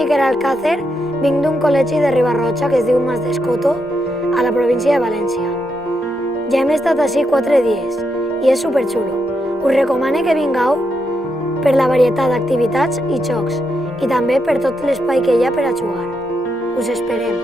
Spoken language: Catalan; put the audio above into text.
Miquel Alcácer, vinc d'un col·legi de Riba-roja que es diu Mas d'Escoto, a la província de València. Ja hem estat així 4 dies i és superxulo. Us recomano que vingueu per la varietat d'activitats i jocs i també per tot l'espai que hi ha per a jugar. Us esperem.